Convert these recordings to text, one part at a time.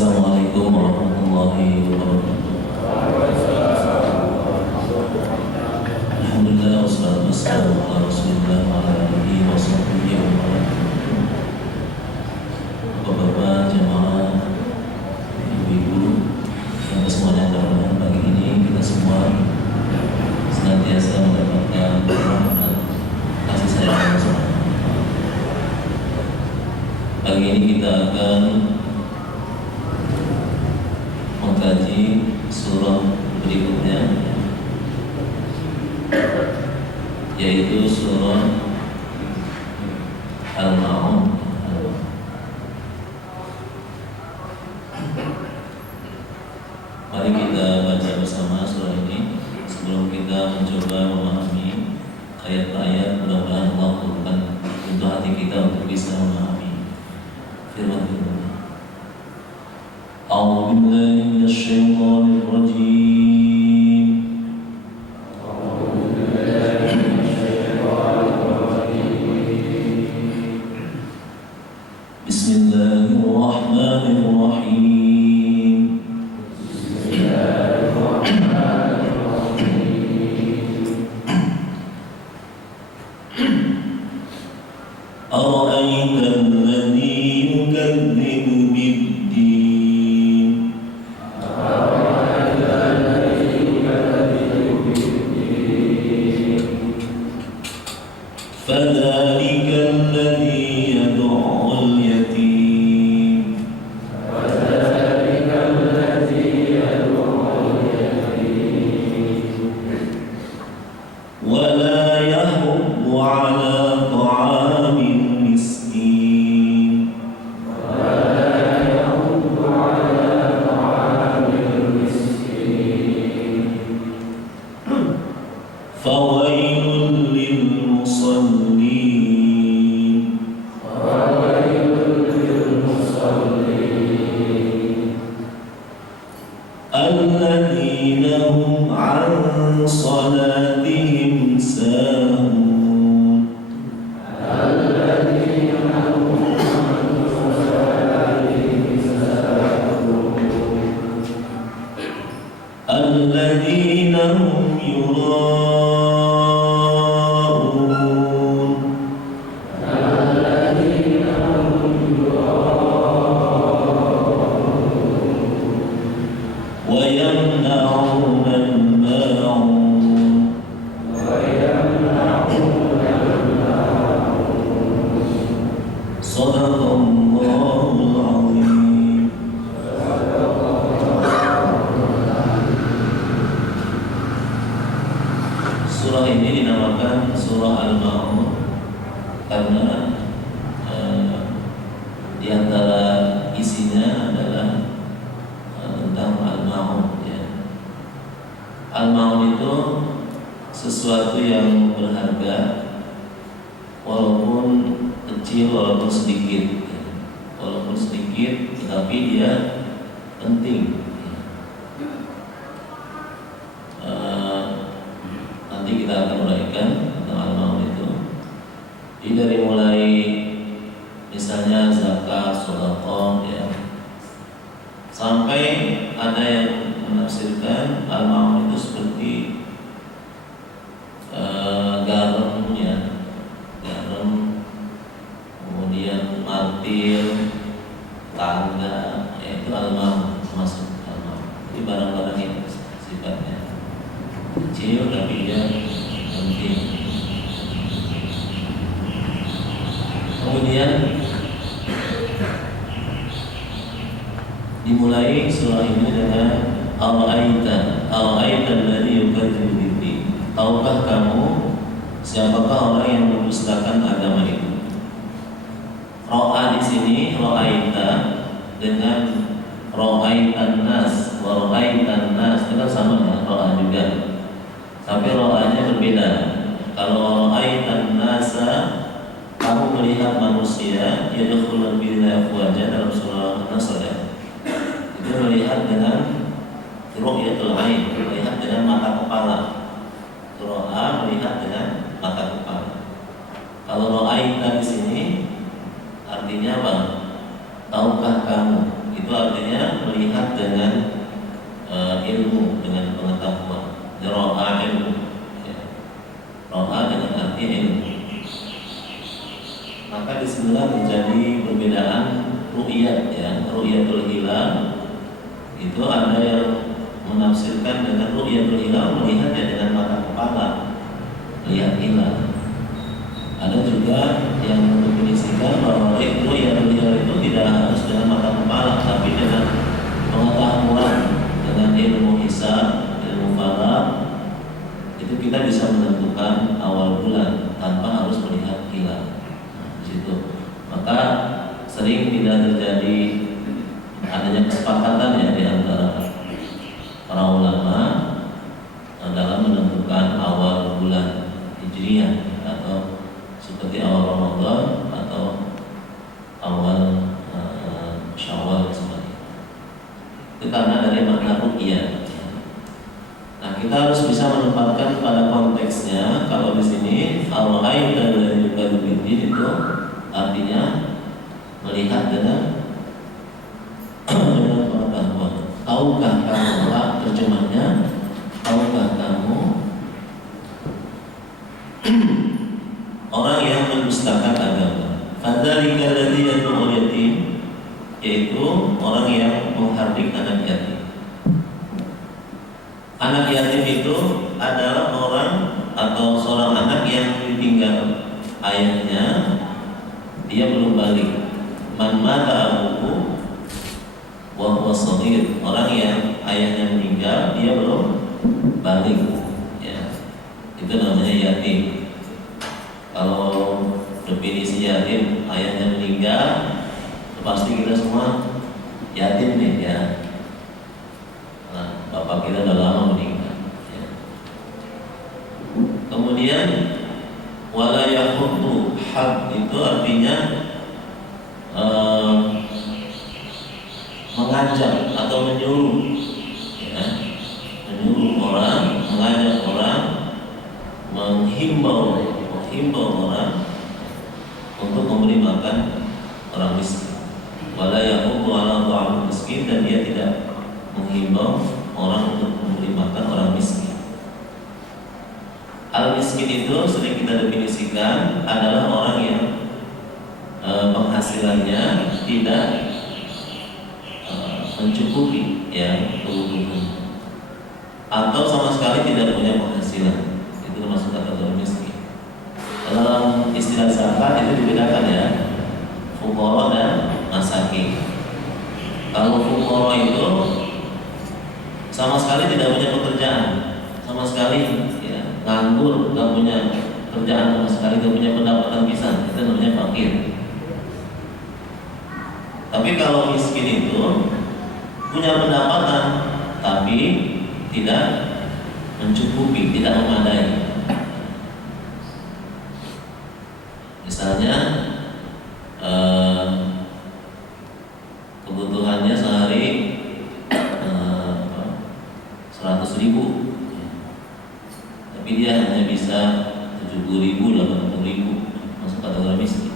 Assalamualaikum warahmatullahi wabarakatuh. Alhamdulillah wassalatu wassalamu ala Rasulillah wa ala alihi wa sahbihi wa man Bapak-bapak, jemaah, ibu-ibu, yang semuanya dalam pagi ini kita semua senantiasa mendapatkan rahmat kasih sayang Allah. Pagi ini kita akan mengkaji surah berikutnya, yaitu surah Al-Ma'un. Mari kita baca bersama surah ini sebelum kita mencoba memahami ayat-ayat. Mudah-mudahan Allah turunkan untuk hati kita untuk bisa memahami firman Allah. A'udzu billahi minasyaitonir rajim. Bismillahirrahmanirrahim. Ara'aita alladhi yukadzibu bid-din fadzalika alladhi yad'ul yatim wa la yahuddu 'ala ta'amil miskin fawailun lil musallin alladhina hum 'an salatihim sahun alladhina hum yura'un wa yamna'una al-ma'un Shadaqallahul azim. Surah ini dinamakan surah Al-Ma'un karena di antara isinya adalah tentang Al-Ma'un, ya. Al-Ma'un itu sesuatu yang berharga, walaupun kecil, walaupun sedikit, ya. Walaupun sedikit, tetapi dia penting. Nanti kita akan uraikan tentang Al-Ma'un itu. Ini dari mulai misalnya zakat, sedekah, ya, sampai ada yang menafsirkan Al-Ma'un itu seperti garam, ya, garam, kemudian martir, tangga, yaitu Al-Ma'un, termasuk Al-Ma'un. Jadi barang-barang yang sifatnya kecil tapi dia penting. Kemudian dimulai surah ini dengan Ara'aita alladhi yukadzibu bid-din. Tahukah kamu siapakah orang yang mendustakan agama itu? Ra'a di sini, ra'aita dengan ra'aitan nas, wa ra'aitan nas itu kan sama dengan ra'a juga. Tapi ra'anya berbeda. Kalau ra'aitan nasa, kamu melihat manusia yadkhuluna billahi afwaja dalam surah An-Nasr, ya. Itu melihat dengan ru'yatul ain, melihat dengan mata kepala. Ra'a melihat dengan mata kepala. Kalau ra'aita di sini artinya apa? Tahukah kamu? Itu artinya melihat dengan ilmu, dengan pengetahuan. Ro'a ilmu, ya. Ro'a dengan arti ilmu. Maka disinilah terjadi perbedaan ru'yat, ya. Ru'yatul hilal itu ada yang menafsirkan dengan ru'yatul hilal melihatnya dengan mata kepala, melihat hilal. Ada juga yang mendefinisikan bahwa ru'yatul hilal itu tidak harus dengan mata kepala, tapi dengan pengetahuan, dengan ilmu hisab, ilmu falak, itu kita bisa menentukan awal bulan tanpa harus melihat hilal. Di situ. Maka sering tidak terjadi adanya kesepakatan ya di antara para ulama dalam menentukan awal bulan Hijriah atau seperti awal Ramadan atau awal Syawal seperti itu karena dari makna ru'yah. Nah, kita harus bisa menempatkan pada konteksnya. Kalau di sini al-aida dari yukadzibuddin itu artinya melihat dengan pengetahuan. Tahukah kamu, terjemahnya, tahukah kamu orang yang mendustakan agama? Fadzalika alladzi yad'u yatim, yaitu orang yang menghardik anak yatim. Anak yatim itu adalah orang atau seorang anak yang ditinggal ayahnya, dia belum balik. Man mata abuhu wa huwa shaghir, orang yang ayahnya meninggal dia belum balik, ya. Itu namanya yatim. Kalau definisi yatim, ayahnya meninggal, pasti kita semua yatim nih, ya. Nah, bapak kita udah lama meninggal, ya. Kemudian wala yakhuddu had itu artinya mengajak atau menyuruh, ya. Menyuruh orang, mengajak orang, menghimbau orang untuk memberi makan orang miskin. Wala yakhuddu ala ta'am miskin, dan dia tidak menghimbau orang untuk memberi makan orang miskin. Al-miskin itu sering kita definisikan adalah orang yang penghasilannya tidak mencukupi, ya, kebutuhan, atau sama sekali tidak punya penghasilan. Itu termasuk kategori miskin. Dalam istilah zakat itu dibedakan, ya, fuqara dan masakin. Kalau fuqara itu sama sekali tidak punya pekerjaan, sama sekali, ya, nganggur, nggak punya kerjaan sama sekali, nggak punya pendapatan pisan, itu namanya fakir. Tapi kalau miskin itu punya pendapatan tapi tidak mencukupi, tidak memadai. Misalnya kebutuhannya sehari 100.000, tapi dia hanya bisa 70.000, 80.000, masuk kategori miskin.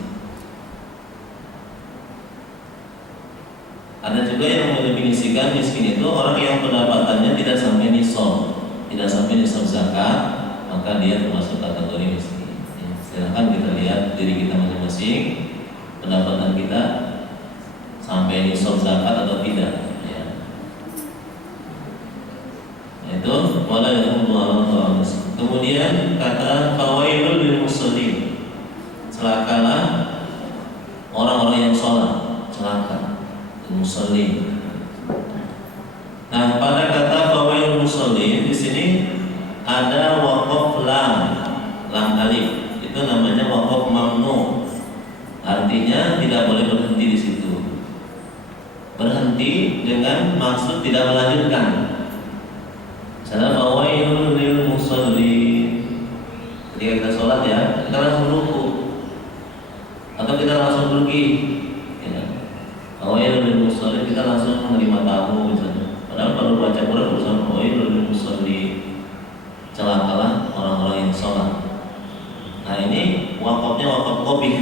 Ada juga yang mendefinisikan miskin itu orang yang pendapatannya tidak sampai nisab zakat, maka dia termasuk kategori miskin. Ya, silakan kita lihat diri kita masing-masing, pendapatan kita sampai nisab zakat atau tidak, ya. Itu wala yakhuddu ala ta'am miskin. Kemudian kata fawailul lil musallin, celakalah orang-orang yang sholat, celaka musallin. Nah, pada kata fawailul musallin di sini ada waqaf lam alif. Itu namanya waqaf mamnu. Artinya tidak boleh berhenti di situ. Berhenti dengan maksud tidak melanjutkan. Misalnya fawailul lil musallin. Ketika kita sholat, ya, kita langsung ruku atau kita langsung pergi, ya. Fawailul lil musallin, kita langsung menerima tamu misalnya. Padahal kalau baca Quran berusaha fawailul lil musallin, celakalah orang-orang yang sholat. Nah, ini wakafnya wakaf qabih,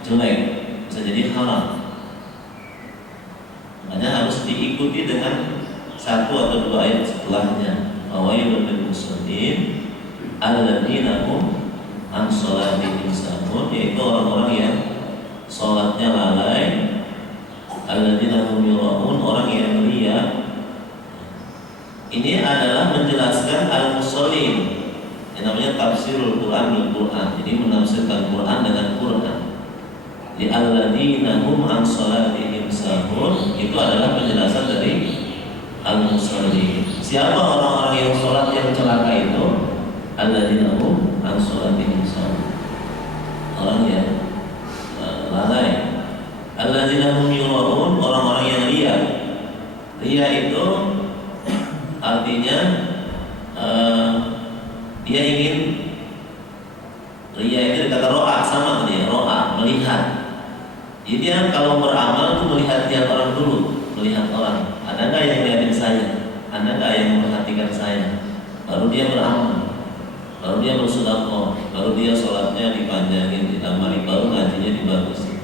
jelek, bisa jadi haram. Makanya harus diikuti diikuti dengan satu atau dua ayat setelahnya. Fawailul lil musallin alladzina hum an sholatihim sahun, yaitu orang-orang yang sholatnya lalai, alladzina hum yura'un, orang yang ria. Ini adalah menjelaskan al-musallin, yang namanya tafsirul Quran bil Quran. Jadi menafsirkan Quran dengan Quran. Di alladzina hum an sholatihim sahun itu adalah penjelasan dari al-musallin. Siapa orang-orang yang sholat yang celaka itu? Alladzina hum an sholatihim sahun, orang yang lalai. Alladzina hum yura'un, orang-orang yang ria. Ria itu artinya dia ingin, ria itu kata ro'a, sama dia ro'a, melihat. Jadi dia kalau beramal itu melihat tiap orang dulu, melihat orang. Ada nggak yang lihatin saya? Ada nggak yang memperhatikan saya? Baru dia beramal, baru dia bersedekah, baru dia sholatnya dipanjangin, ditambahin, baru ngajinya dibagusin.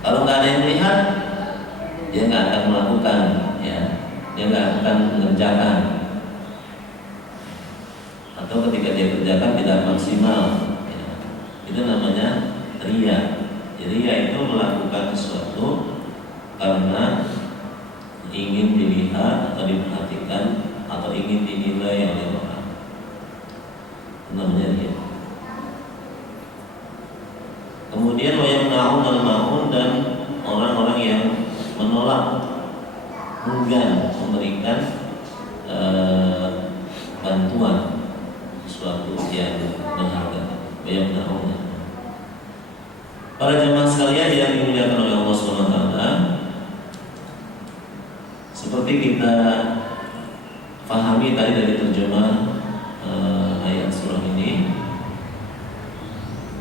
Kalau nggak ada yang melihat, dia nggak akan melakukan, ya, dia nggak akan mengerjakan. Atau ketika dia kerjakan tidak maksimal, ya. Itu namanya ria. Jadi ria itu melakukan sesuatu karena ingin dilihat atau diperhatikan atau ingin dinilai oleh orang. Itu namanya ria. Kemudian wayamna'un al-ma'un, dan orang-orang yang menolak, enggan memberikan bantuan sesuatu yang berharga. Wayamna'un. Para jemaah sekalian yang dimuliakan oleh Allah SWT, seperti kita pahami tadi dari terjemah ayat surah ini,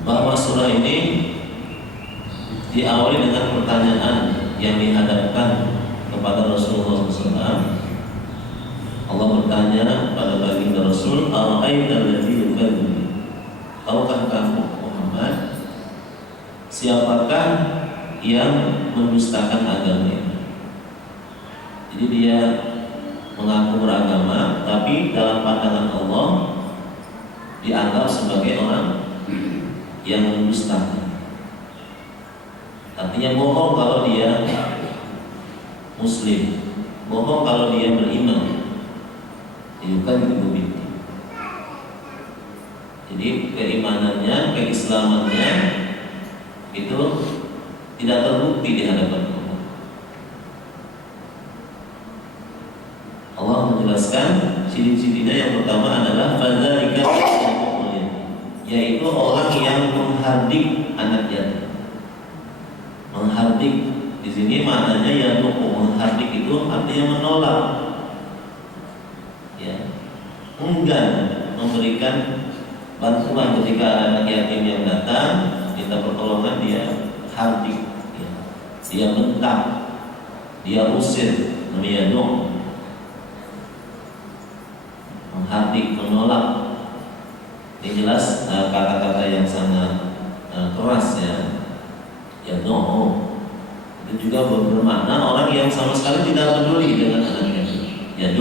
bahwa surah ini diawali dengan pertanyaan yang dihadapkan kepada Rasulullah SAW. Allah bertanya pada baginda Rasul, "Ara'aita allazi yukadzibu?" Tahukah kamu Muhammad, siapakah yang mendustakan agama ini? Jadi dia mengaku beragama, tapi dalam pandangan Allah dianggap sebagai orang yang mendustakan. Artinya bohong kalau dia Muslim, bohong kalau dia beriman. Itu kan begitu. Jadi keimanannya, keislamannya itu tidak terbukti di hadapan Allah. Allah menjelaskan ciri-cirinya. Yang pertama adalah fadzalika, yaitu orang yang menghardik anak yatim. Menghardik di sini maknanya yang menghardik itu artinya menolak, ya, enggan memberikan bantuan ketika ada anak yatim yang datang minta pertolongan. Dia hardik, ya, dia bentak, dia usir, namanya menghardik, menolak. Ini jelas kata-kata yang sangat keras, ya. Ya itu juga bermakna orang yang sama sekali tidak peduli dengan anaknya. Ya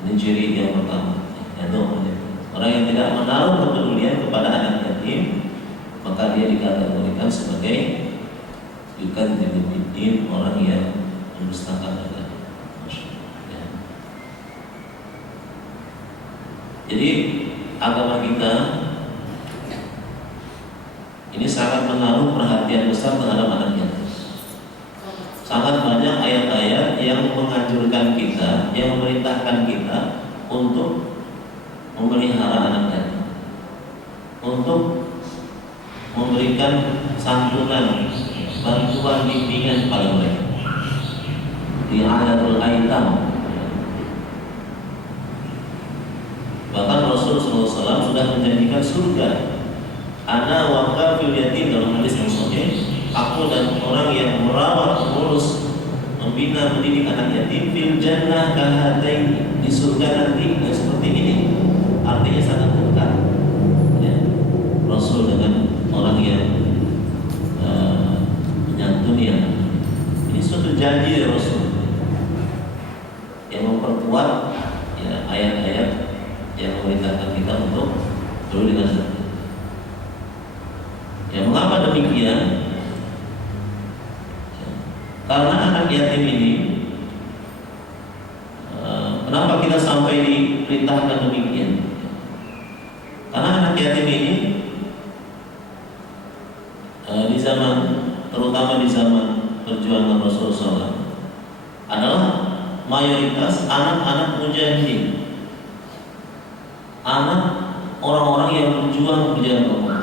ini ciri yang pertama. Ya orang yang tidak menaruh kepedulian kepada anak yatim, maka dia dikategorikan sebagai yukadzibuddin, orang yang mendustakan agama. Ya. Jadi agama kita ini sangat menaruh perhatian besar terhadap anak yatim. Sangat banyak ayat-ayat yang menganjurkan kita, yang memerintahkan kita untuk memelihara anak yatim, untuk memberikan santunan, bantuan, bimbingan kepada mereka. Di ayatul aitam, bahkan Rasulullah SAW sudah menjanjikan surga. Ana wa kafil yatim, dalam hadis yang sahih, aku dan orang yang merawat, mengurus, membina, mendidik anak yatim fil jannah kahataini, di surga nanti yang seperti ini. Artinya sangat dekat, ya, Rasul dengan orang yang menyantuni anak. peduli dengan zakat. Ya, mengapa demikian? Karena anak yatim ini, kenapa kita sampai diperintahkan demikian? Karena anak yatim ini di zaman, terutama di zaman perjuangan Rasulullah SAW, adalah mayoritas anak-anak mujahidin, anak orang-orang yang berjuang di jalan Allah.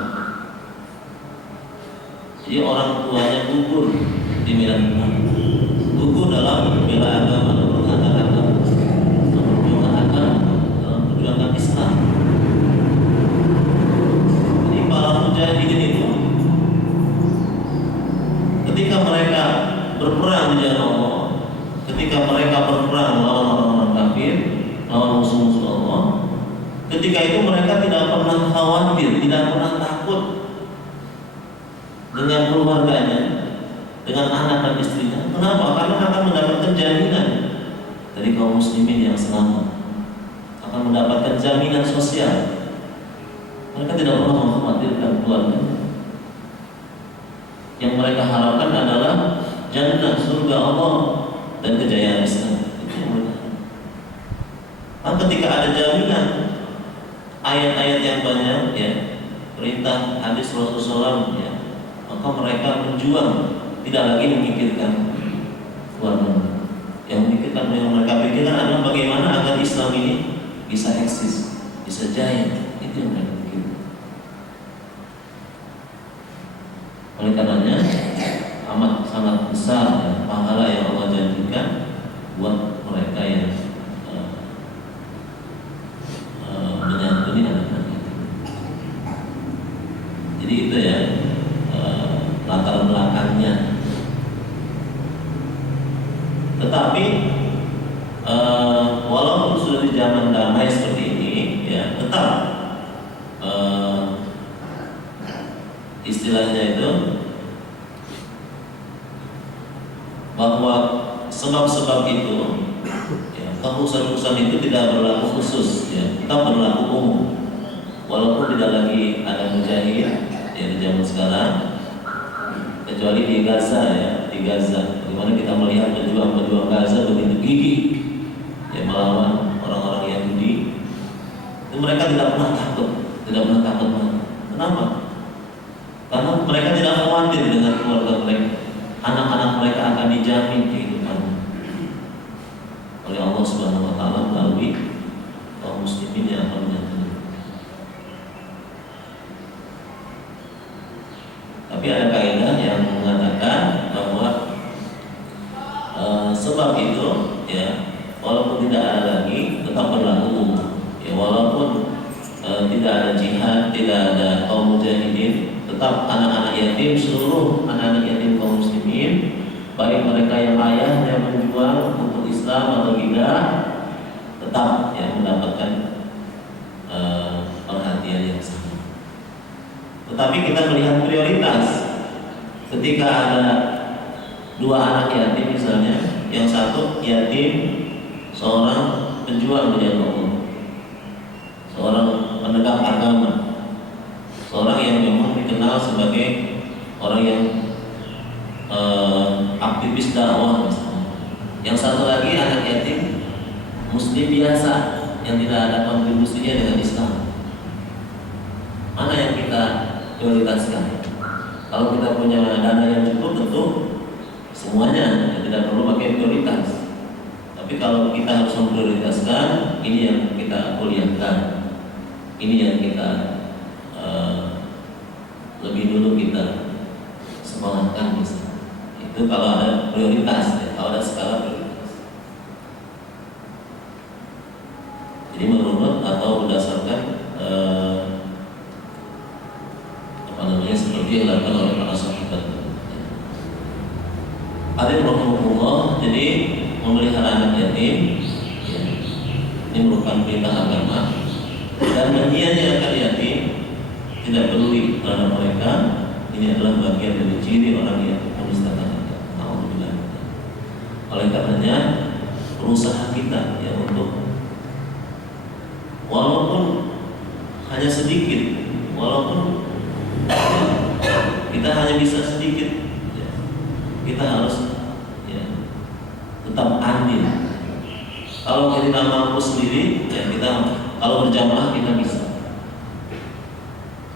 Jadi orang tuanya gugur di medan perang, gugur dalam bela agama, memperjuangkan agama, dalam perjuangan Islam. Jadi para mujahidin itu, ketika mereka berperang di jalan Allah, ketika mereka berperang melawan orang-orang kafir, melawan musuh-musuh Allah, ketika itu mereka tidak pernah khawatir, tidak pernah takut dengan keluarganya, dengan anak dan istrinya. Kenapa? Karena akan mendapatkan jaminan dari kaum muslimin yang selamat, akan mendapatkan jaminan sosial. Mereka tidak pernah mengkhawatirkan keluarganya. Yang mereka harapkan adalah jannah, surga Allah, dan kejayaan Islam. Itu yang mereka harapkan. Nah, ketika ada jaminan, ayat-ayat yang banyak, ya, perintah hadis Rasulullah SAW, ya, maka mereka berjuang, tidak lagi memikirkan keluarga. Yang memikirkan, yang mereka pikirkan adalah bagaimana agar Islam ini bisa eksis, bisa jaya. Itu yang mereka pikirkan. Oleh karenanya amat sangat besar, ya, pahala yang Allah janjikan buat mereka yang menyantuni anak-anak. Jadi itu ya latar belakangnya. Tetapi walaupun sudah di zaman damai seperti ini, ya, tetap istilahnya itu bahwa sebab-sebab itu, ya, kekhususan itu tidak berlaku khusus, ya, tetap berlaku umum. Walaupun tidak lagi ada mujahid, ya, di zaman sekarang, kecuali di Gaza, ya, di Gaza. Bagaimana kita melihat pejuang-pejuang Gaza begitu gigih, ya, melawan orang-orang Yahudi. Itu mereka tidak pernah takut, tidak pernah takut. Kenapa? Karena mereka tidak khawatir dengan keluarga mereka, anak-anak mereka akan dijamin kehidupan oleh Allah Subhanahu Wa Taala melalui kaum muslimin yang akan menyantuni. Tapi ada kaidah yang mengatakan bahwa sebab itu, ya, walaupun tidak ada lagi, tetap berlaku. Ya, walaupun tidak ada jihad, tidak ada kaum mujahidin, tetap anak-anak yatim, seluruh anak-anak yatim kaum muslimin, baik mereka yang ayahnya berjuang untuk Islam atau tidak, tetap, ya, mendapatkan perhatian yang sama. Tetapi kita melihat prioritas. Ketika ada dua anak yatim misalnya, yang satu yatim seorang penjuang di jalan Allah, seorang penegak agama, seorang yang memang dikenal sebagai orang yang aktivis dakwah misalnya. Yang satu lagi anak yatim muslim biasa yang tidak ada kontribusinya dengan Islam. Mana yang kita prioritaskan? Kalau kita punya dana yang cukup, tentu semuanya, ya, tidak perlu pakai prioritas. Tapi kalau kita harus memprioritaskan, ini yang kita kuliahkan, ini yang kita lebih dulu kita semangatkan, misalnya. Itu kalau ada prioritas, ya, kalau ada skala prioritas. Jadi menurut atau berdasarkan seperti yang dilakukan oleh para sahabat. Hadirin rahimahullah, jadi memelihara anak yatim, ya, ini merupakan perintah agama, dan menyia-nyiakan yatim, tidak peduli terhadap mereka, ini adalah bagian dari ciri orang yang menistakan agama. Alhamdulillah. Oleh karenanya berusaha kita, ya, untuk walaupun hanya sedikit, walaupun kita hanya bisa sedikit, ya, kita harus tetap andil. Kalau kita tidak mampu sendiri, ya kita kalau berjamaah kita bisa.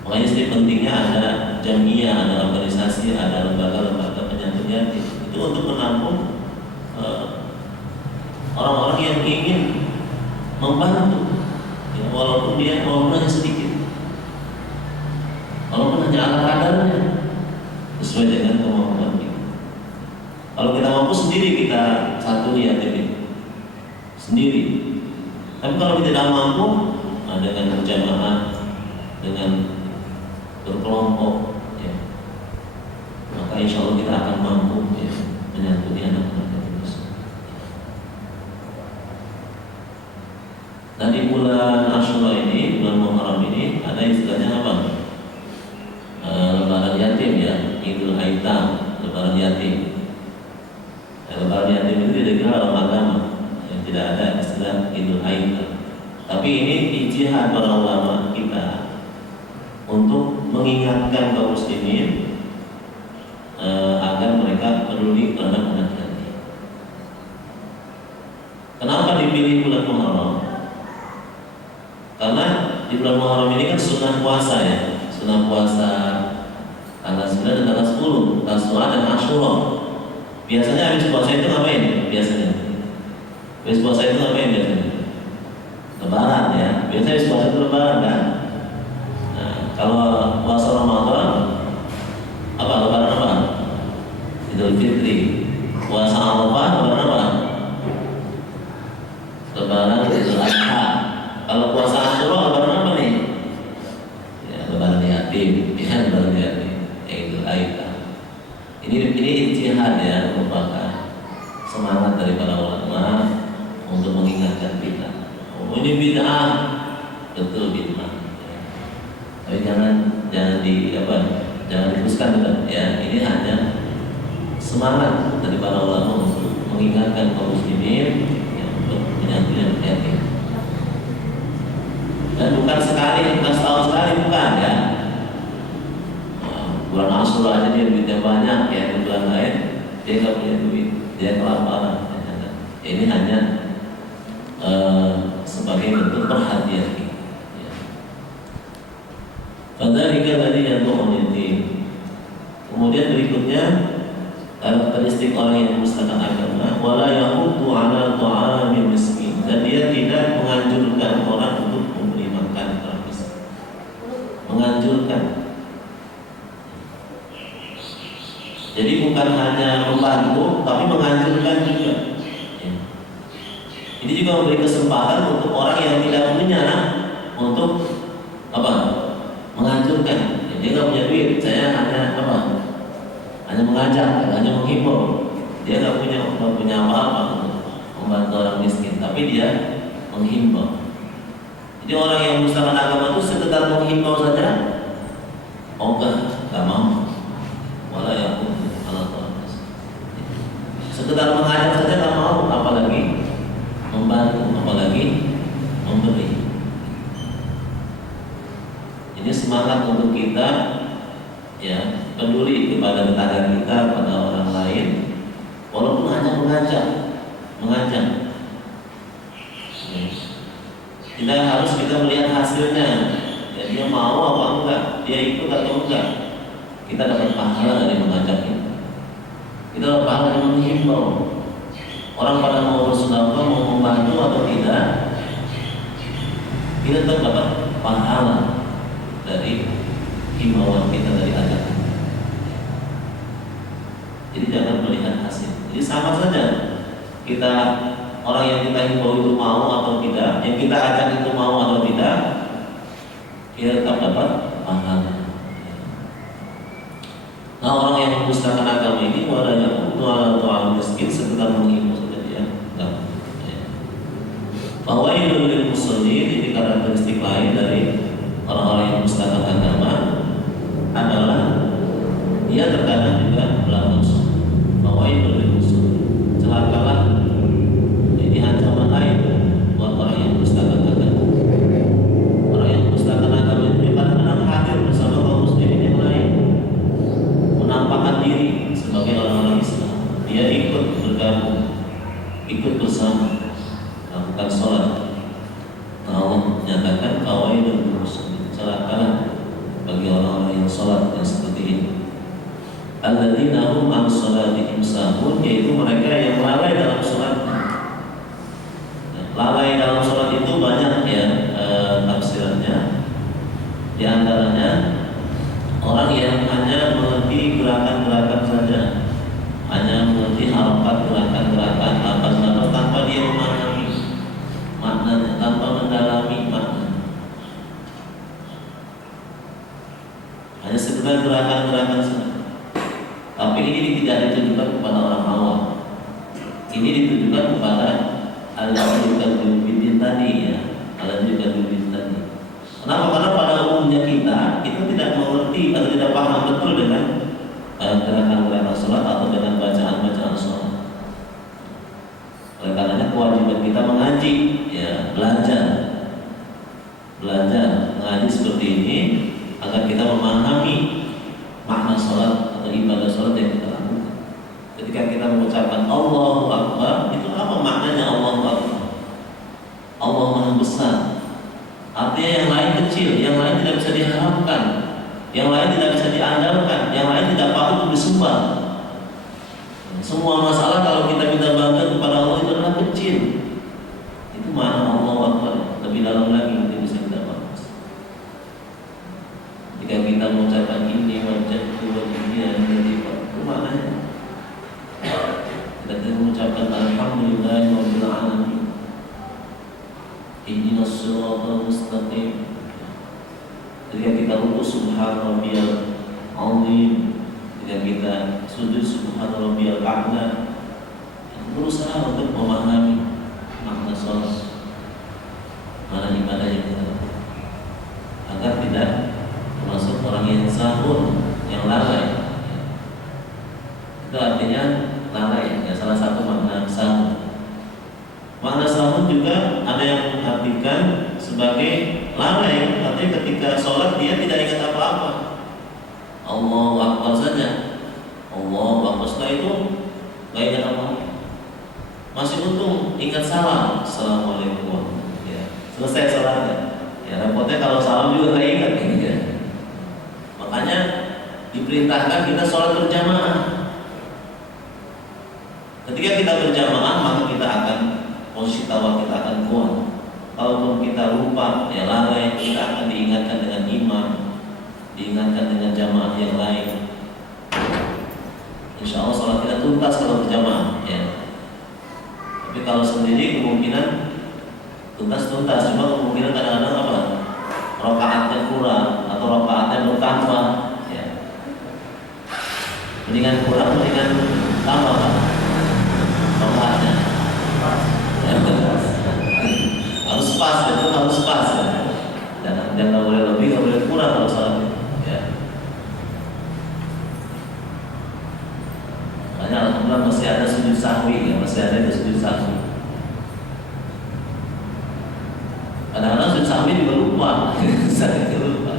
Makanya sih pentingnya ada jamiah, ada organisasi, ada lembaga-lembaga penyantun yatim. Itu untuk menampung orang-orang yang ingin membantu, ya, walaupun hanya sedikit, walaupun hanya ala kadarnya, sesuai dengan kemampuan kita. Kalau kita mampu sendiri, kita satu yatim ini sendiri. Tapi kalau kita tidak mampu, dengan berjamaah, dengan berkelompok, ya, maka insya Allah kita akan mampu, ya, menyantuni anak-anak kita. Dan di bulan Asyura ini, bulan Muharram ini, ada istilahnya apa? Lebaran yatim, ya, Idul Aitam, lebaran yatim. Lebaran yatim itu tidak dikenal dalam agama, yang tidak ada istilah Idul Aitam. Tapi ini ijtihad para ulama kita untuk mengingatkan kaum muslimin agar mereka peduli terhadap anak yatim. Kenapa dipilih bulan Muharram? Karena di bulan Muharram ini kan sunnah puasa, ya, sunnah puasa tanggal 9 dan tanggal 10, Tasu'a dan Asyura. Biasanya habis puasa itu ngapain? Biasanya habis puasa itu ngapain biasanya? Lebaran, ya. Biasanya habis puasa itu lebaran, kan? Nah, kalau puasa Ramadan apa? Lebaran apa? Idul Fitri. Puasa Arafah lebaran apa? Lebaran Idul Adha. Kalau puasa Asyura lebaran apa nih? Ya, lebaran yatim, ya, lebaran yatim, Idul Adha. Ini ijtihad, ya, merupakan semangat dari para ulama untuk mengingatkan kita. Oh, ini bid'ah, betul bid'ah. Ya. Tapi jangan diteruskan, ya. Ini hanya semangat dari para ulama untuk mengingatkan kaum muslimin, ya, untuk menyantuni yatim. Dan bukan sekali, bukan setahun sekali, bukan, ya. Bulan Asyura aja dia duitnya banyak, ya. Di bulan lain dia nggak punya duit, dia kelaparan. Ini hanya sebagai bentuk perhatian kita. Fadzalika alladzi yad'u yatim. Kemudian berikutnya karakteristik orang yang memustakan agama, wala yahuddu 'ala ta'amil miskin, dan dia tidak menganjurkan orang untuk memberi makan orang miskin. Menganjurkan. Jadi bukan hanya membantu, tapi menganjurkan juga. Ini juga memberi kesempatan untuk orang yang tidak punya untuk apa? Menganjurkan. Dia nggak punya duit, saya hanya apa? Hanya mengajak, hanya menghimbau. Dia nggak punya apa-apa untuk membantu orang miskin, tapi dia menghimbau. Jadi orang yang memustakan agama itu sekedar menghimbau saja, nggak mau. Wala yakun ala ta'ala. Sekedar mengajak saja nggak mau, apalagi membantu, apalagi memberi. Ini semangat untuk kita, ya, peduli kepada tetangga kita, pada orang lain, walaupun hanya mengajak. Tidak harus kita melihat hasilnya, ya, dia mau apa enggak, dia ikut atau enggak. Kita dapat pahala dari mengajak itu. Kita dapat pahala dari menghimbau. Orang pada mau bersedekah, mau membantu atau tidak, kita tetap dapat pahala dari himbauan kita, dari ajakan. Jadi jangan melihat hasil. Jadi sama saja, kita orang yang kita himbau itu mau atau tidak, yang kita ajak itu mau atau tidak, kita tetap dapat pahala. Nah, orang yang memustakan agama ini wala yaqulu ala miskin, sekedar menghimbau saja dia enggak. Fawailul lil musallin, ini karakteristik lain dari orang-orang yang memustakan agama adalah dia terkadang juga melakukan fawailul lil musallin. Celakalah, ini ancaman lain buat orang yang memustakan agama. Orang yang memustakan agama alladzina hum an shalatihim sahun, yaitu mereka yang lalai dalam sholatnya. Lalai dalam sholat itu banyak ya tafsirannya. Di antaranya orang yang hanya mengerti gerakan-gerakan saja, hanya mengerti harokat gerakan-gerakan apa tanpa dia memahami maknanya, tanpa mendalami makna. Hanya sekedar gerakan-gerakan saja. Tapi ini tidak ditujukan kepada orang awam. Ini ditujukan kepada al-jidul bidin tadi ya, al-jidul bidin tadi. Kenapa? Karena pada umumnya kita itu tidak mengerti atau tidak paham betul dengan gerakan-gerakan sholat atau dengan bacaan-bacaan sholat. Oleh karenanya kewajiban kita mengaji, ya belajar mengaji seperti ini agar kita memahami makna sholat atau ibadah sholat yang kita lakukan. Ketika kita mengucapkan Allahu Akbar, itu apa maknanya Allahu Akbar? Allah Maha Besar. Artinya yang lain kecil, yang lain tidak bisa diharapkan, yang lain tidak bisa diandalkan, yang lain tidak patut disembah. Semua masalah kalau kita minta bantuan kepada Allah itu adalah kecil. Itu makna Allahu Akbar. Lebih dalam lagi nanti bisa kita bahas. Jika kita mengucapkan ini wajahku wajahnya itu maknanya. Kita mengucapkan alhamdulillahirabbil alamin. Ihdinas shiratal mustaqim. Ketika kita ruku subhana rabbiyal azim, ketika kita sujud subhana rabbiyal a'la, berusaha untuk memahami makna sholat, mana ibadah yang kita lakukan, agar tidak termasuk orang yang sahur, yang lalai. Itu artinya lalai, ya salah satu makna sahur. Makna sahur juga ada yang mengartikan sebagai lalai, artinya ketika sholat dia tidak ingat apa-apa, Allahu Akbar saja, Allahu Akbar, setelah itu nggak ingat apa-apa. Masih untung ingat salam, assalamualaikum, ya selesai sholatnya. Ya repotnya kalau salam juga nggak ingat, ya. Makanya diperintahkan kita sholat berjamaah. Ketika kita berjamaah maka kita akan posisi tawa kita akan kuat. Kalaupun kita lupa, ya lalai, kita akan diingatkan dengan imam, diingatkan dengan jamaah yang lain. Insya Allah sholat kita tuntas kalau berjamaah, ya. Tapi kalau sendiri kemungkinan tuntas, cuma kemungkinan kadang-kadang apa? Rakaatnya kurang atau rakaatnya bertambah, ya. Mendingan kurang, mendingan tambah, Pak. Rakaatnya. Harus pas, betul harus pas. Ya. Jangan boleh lebih, nggak boleh kurang kalau sholatnya. Ya. Makanya alhamdulillah masih ada sujud sahwi, ya masih ada sujud sahwi. Kadang-kadang sujud sahwi juga lupa, saya lupa.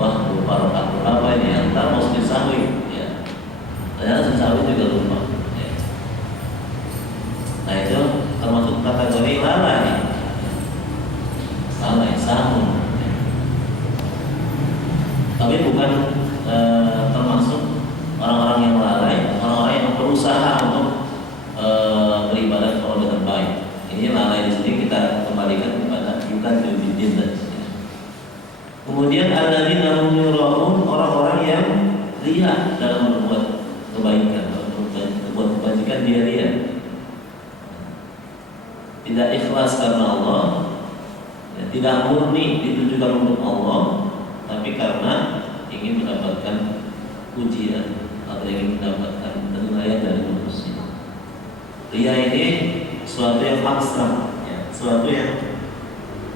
Wah lupa rakaat berapa ini? Ntar mau sujud sahwi, ya. Ternyata sujud sahwi juga lupa. Ya. Nah itu termasuk kategori lalai. Lalai, sahur. Tapi bukan termasuk orang-orang yang lalai, orang-orang yang berusaha untuk beribadah kalau dengan baik. Ini lalai di sini kita kembalikan kepada kita bidin tadi. Kemudian alladzina hum yura'un, orang-orang yang riya dalam berbuat kebaikan, berbuat kebajikan dia riya. Tidak ikhlas karena Allah, ya, tidak murni ditujukan untuk Allah, tapi karena ingin mendapatkan pujian atau ingin mendapatkan penilaian dari manusia. Riya ini suatu yang abstrak, ya, suatu yang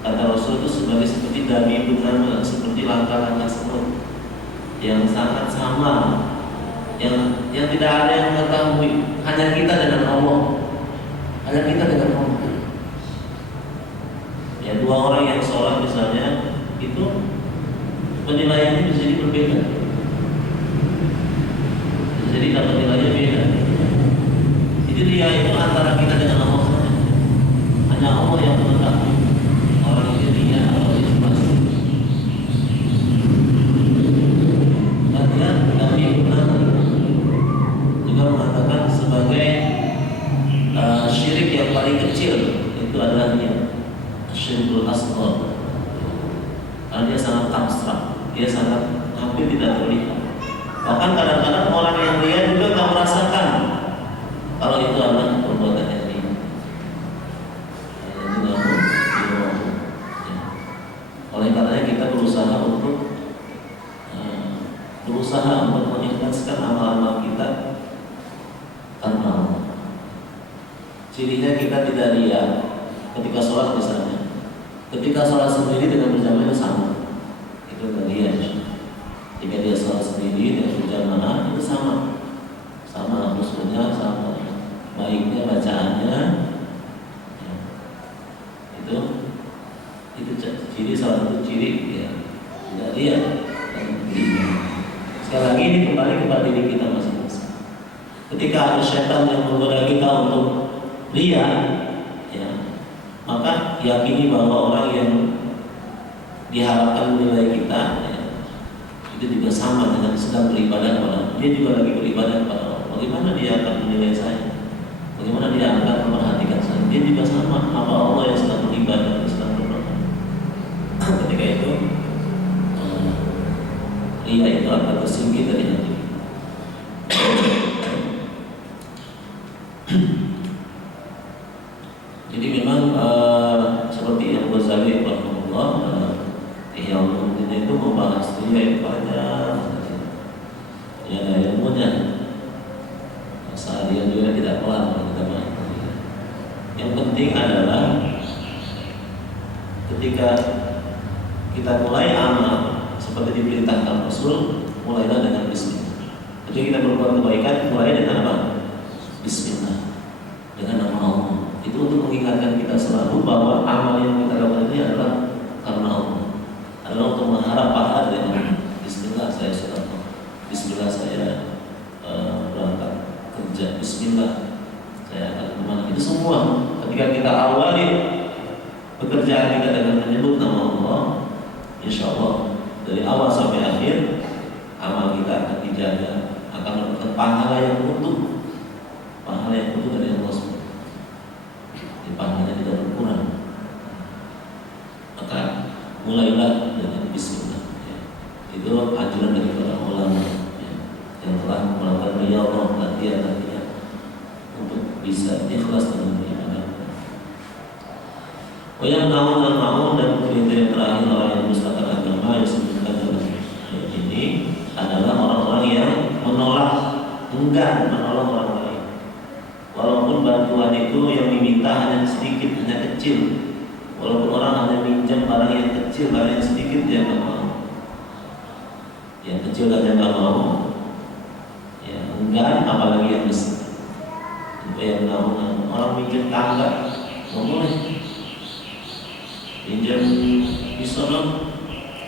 kata Rasul itu seperti dami bencana, seperti langkah-langkah semut yang sangat sama, yang tidak ada yang mengetahui, hanya kita dengan Allah, hanya kita dengan Allah. Ya, dua orang yang sholat misalnya itu penilaiannya bisa jadi berbeda, jadi dapat nilainya beda. Jadi riya itu antara kita dengan Allah saja, hanya Allah yang mengetahui orang ini riya atau ikhlas. Dan dia dami benar. syirkul asghar. Karena dia sangat abstrak, dia sangat hampir tidak terlihat. Bahkan kadang-kadang orang yang ria juga nggak merasakan kalau itu adalah perbuatan yang ria. Oleh karenanya kita berusaha untuk mengikhlaskan amal-amal kita karena Allah. Cirinya kita tidak ria ketika sholat misalnya. Ketika sholat sendiri dengan berjamaah sama, itu tidak ria. Jika dia sholat sendiri dengan berjamaah itu sama khusyuknya, sama baiknya bacaannya. Itu ciri, salah satu ciri ya tidak ria. Sekali lagi ini kembali kepada diri kita masing-masing. Ketika ada syaitan yang menggoda kita untuk ria, ya, maka yakini bahwa orang yang diharapkan menilai kita ya, itu juga sama dengan sedang beribadah kepada Allah. Dia juga lagi beribadah kepada Allah. Bagaimana dia akan menilai saya? Bagaimana dia akan memperhatikan saya? Dia juga sama apa Allah yang sedang beribadah, sedang berdoa. Ketika itu ria itu akan tersingkir dari hati. Jadi memang seperti yang Ghazali rahimahullah Ihya Ulumuddin itu membahas ria itu banyak. Ya ilmunya seharian juga tidak kelar kalau kita bahas. Yang penting adalah ketika kita mulai amal seperti diperintahkan Rasul, mulailah dengan bismillah. Ketika kita berbuat kebaikan, mulai dengan apa? Bismillah, dengan nama Allah. Itu untuk mengingatkan kita selalu bahwa amal yang kita lakukan ini adalah karena Allah, adalah untuk mengharap pahala dari Allah. Bismillah saya sedekah, Bismillah saya berangkat kerja, Bismillah saya akan kemana. Itu semua ketika kita awali pekerjaan kita dengan menyebut nama Allah, insya Allah dari awal sampai akhir amal kita akan dijaga, akan mendapatkan pahala yang utuh, dari Allah SWT. Di pahalanya tidak berkurang. Maka mulailah dengan bismillah. Ya. Itu anjuran dari para ulama ya, yang telah melakukan riyadhah latihan untuk bisa ikhlas dalam beribadah. Yang naun dan kriteria terakhir orang yang mendustakan agama yang disebutkan dalam ayat ini adalah orang-orang yang enggan menolong orang lain. Walaupun bantuan itu yang diminta hanya sedikit, hanya kecil. Walaupun orang hanya minjam barang yang kecil, barang yang sedikit dia nggak mau. Yang kecil saja nggak mau. Ya enggan, apalagi yang besar. Itu yang naun. Orang minjam tangga, nggak boleh. Pinjam pisau dong,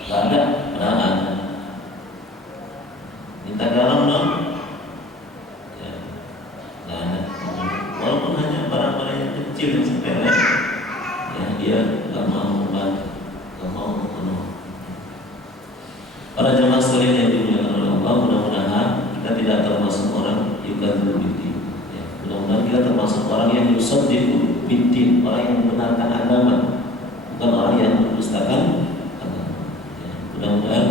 nggak ada, minta garam dong, ya, nggak ada. Walaupun hanya barang-barang yang kecil yang sepele, ya dia nggak mau membantu, nggak mau menolong. Para jemaah sekalian yang dimuliakan oleh Allah, mudah-mudahan kita tidak termasuk orang yukadzibul biddin. Ya, mudah-mudahan kita termasuk orang yang yusaddiqu biddin, orang yang membenarkan agama. Bukan orang yang mendustakan agama. Ya, mudah-mudahan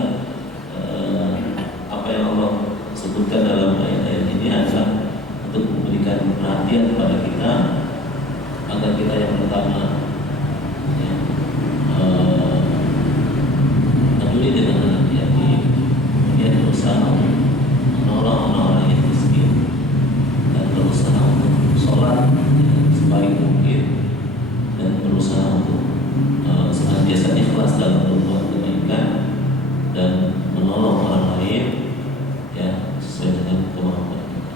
apa yang Allah sebutkan dalam ayat-ayat ini adalah untuk memberikan perhatian kepada kita agar kita yang pertama ya, peduli dengan hati-hati, kemudian berusaha menolong orang-orang yang miskin dan berusaha untuk sholat sebaik mungkin dan berusaha untuk senantiasa ikhlas dalam berbuat kebaikan dan menolong orang lain ya sesuai dengan kemampuan kita.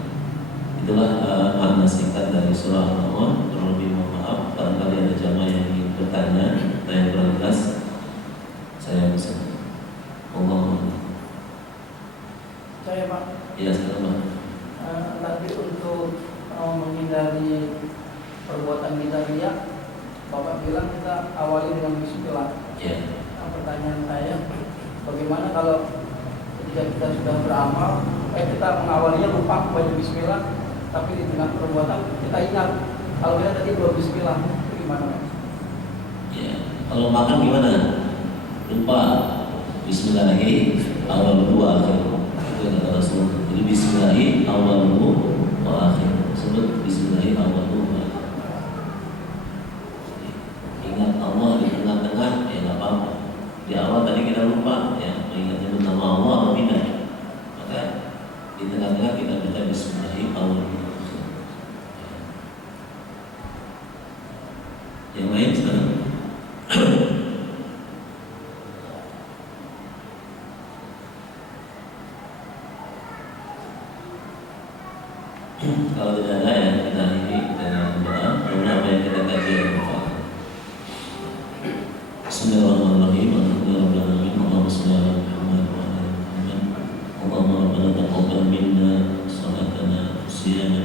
Itulah makna singkat dari surah Al-Naun. Terlebih mohon maaf barangkali ada jamaah yang ingin bertanya, yang kurang jelas saya bisa. Saya Pak. Iya sama. Tapi untuk menghindari perbuatan kita riya, Bapak bilang kita awali dengan bismillah. Ya. Nah, pertanyaan saya, bagaimana kalau ketika kita sudah beramal, kita mengawalinya lupa baca bismillah, tapi di tengah perbuatan kita ingat kalau kita tadi belum bismillah, itu gimana Pak? Ya, Kalau makan gimana? Lupa. Bismillahirrahmanirrahim awal wa akhir. Itu kata Rasul. Jadi Bismillahirrahmanirrahim awal wa akhir. Sebut Bismillahirrahmanirrahim awal wa akhir. Ingat Allah di tengah-tengah, ya nggak apa-apa. Di awal tadi kita lupa, ya mengingat nyebut nama Allah atau tidak. Maka di tengah-tengah kita baca Bismillahirrahmanirrahim awal wa akhir. Yang lain sekarang. Kalau tidak ada yang kita akhiri dengan doa, apa yang kita kaji yang bermanfaat. Bismillahirrahmanirrahim. Alhamdulillahirobbilalamin. Allahumma shalli ala Muhammad wa ala ali Muhammad. Allahumma rabbana taqabbal minna salatana, siyamana